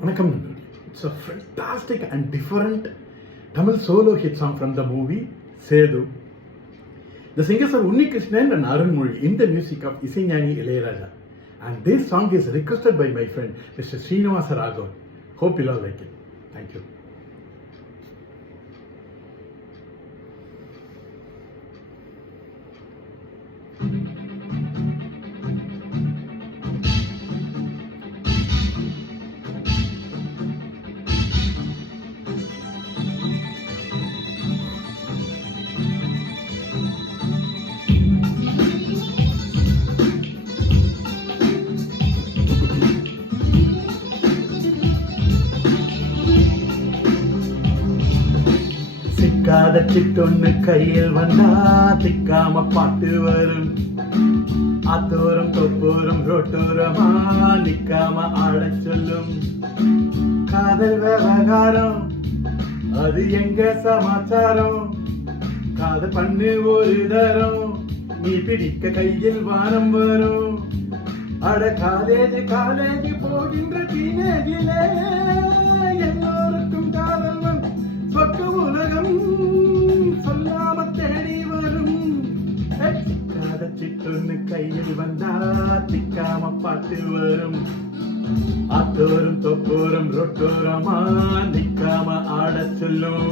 Vanakkam Nanduri. It's a fantastic and different Tamil solo hit song from the movie Sedu. The singers are Unni Krishnan and Arun Mozhi in the music of Isaignani Ilayaraja. And this song is requested by my friend Mr. Srinivasa Raghavan. Hope you'll all like it. Thank you. சிக்காத சிட்டொன்னு கையில் வந்தா திக்காம பாட்டு வரும். ஆத்தோரம் தொப்போரம் ரோட்டோரமா நிக்காம ஆடச் சொல்லும். காதல் விவகாரம் அது எங்க சமாச்சாரம். காதல் பண்ணு ஒரு தரம் நீ பிடிக்க கையில் வாரம் வரும். அட காலேஜ் போகின்ற டீனேஜிலே எல்லோருக்கும் காதல் சொக்க உலகம் சொல்லாம தேடி வரும். சிக்காத சிட்டொன்னு கையில் வந்தா திக்காம பாட்டு வரும். ஆத்தோரம் தொப்போரம் ரொட்டோரமா நிக்காம ஆடச் சொல்லும்.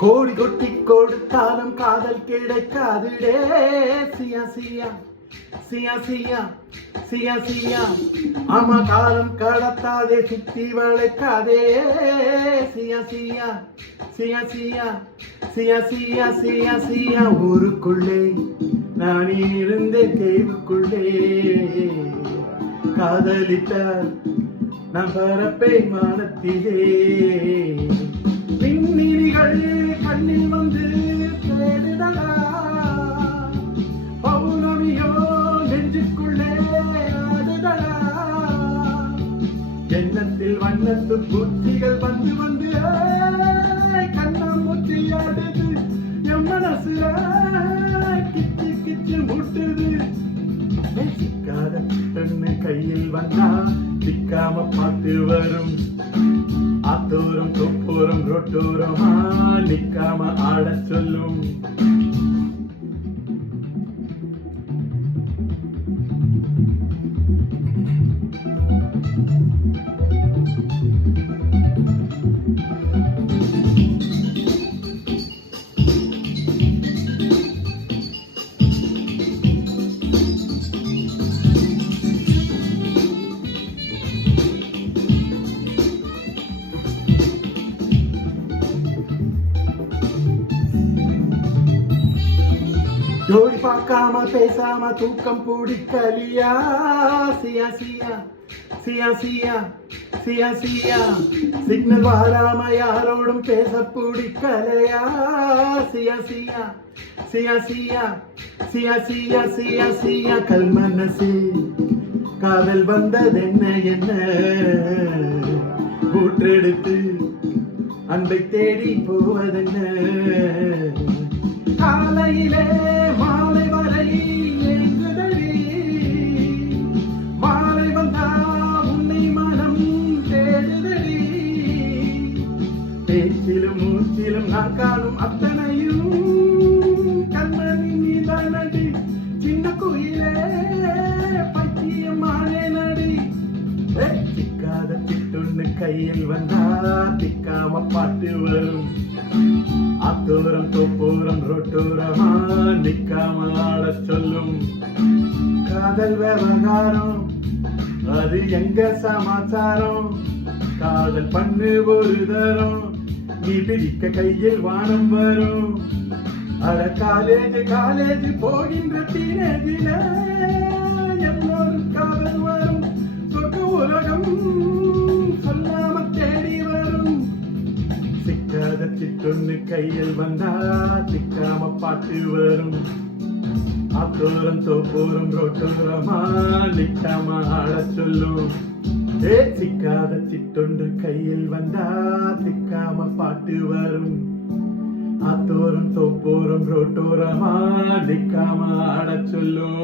கோடி கொட்டி கொடுத்தாலும் காதல் கிடைக்காதுடே. சியா சியா சியா சியா சியா சியா ஆமா காலம் கடத்தாதே சுத்தி வளைக்காதே. சியா சியா சியா சியா சியா சியா சியா சியா ஊருக்குள்ளே நான் இருந்தேன் தேவுக்குள்ளே. காதலித்தார் நான் பரப்பேன் வானத்திலே. விண்மீனிகள் கண்ணில் வந்து தேடுதலா. பௌர்ணமியோ நெஞ்சுக்குள்ளே ஆடுதலா. எண்ணத்தில் வண்ணத்து பூச்சிகள் வந்து வந்து கண்ணாமூச்சி ஆடுது. என் மனசுல கிச்சு கிச்சு முட்டுது. சிக்காத பெண்ணு கையில் வந்தா சிக்காம பாட்டு வரும். ஆத்தோரம் தொப்போரம் ரொட்டோரமா நிக்காம ஆடச் சொல்லும். ஜோடி பார்க்காம பேசாம தூக்கம் பிடிக்கலியா. சியா சியா சியா சியா சியா சியா சிக்னல் வாராம யாரோடும் பேச பிடிக்கலையா. சியா சியா சியா சியா சியா சியா சியா சியா கல் மனசு காதல் வந்தது என்ன என்ன கூற்றெடுத்து அன்பை தேடி போவதென்ன. காலையிலே மாலை வரை ஏங்குதடி. மாலை வந்தா உன்னை மனம் தேடுதடி. பேச்சிலும் மூச்சிலும் நான் காணும் அத்தனையும் கண்மணி நீதானடி. சின்ன குயிலே பைத்தியமானே நடி. சிக்காத சிட்டொன்னு கையில் வந்தா திக்காம பாட்டு வரும். ஆத்தோரம் தொப்போரம் ரொட்டோரமா நிக்காம ஆடச் சொல்லும். காதல் விவகாரம் அது எங்க சமாச்சாரம். காதல் பண்ணு ஒரு தரம் நீ பிடிக்க கையில் வானம் வரும். அட காலேஜ் போகின்ற டீனேஜில எல்லோரும் காதல் வரும் சொர்க்க உலகம் சொல்லாம தேடி வரும் சிக்காத சிட்டொன்னு கையில் வந்தா சிக்காம பாட்டு வரும் ஆத்தோரம் தோப்போரம் ரோட்டோரமா நிக்காம ஆடச் சொல்லும் சிக்காத சிட்டொன்று கையில் வந்தா சிக்காம பாட்டு வரும் ஆத்தோரம் தோப்போரம் ரோட்டோரமா நிக்காம ஆடச் சொல்லும்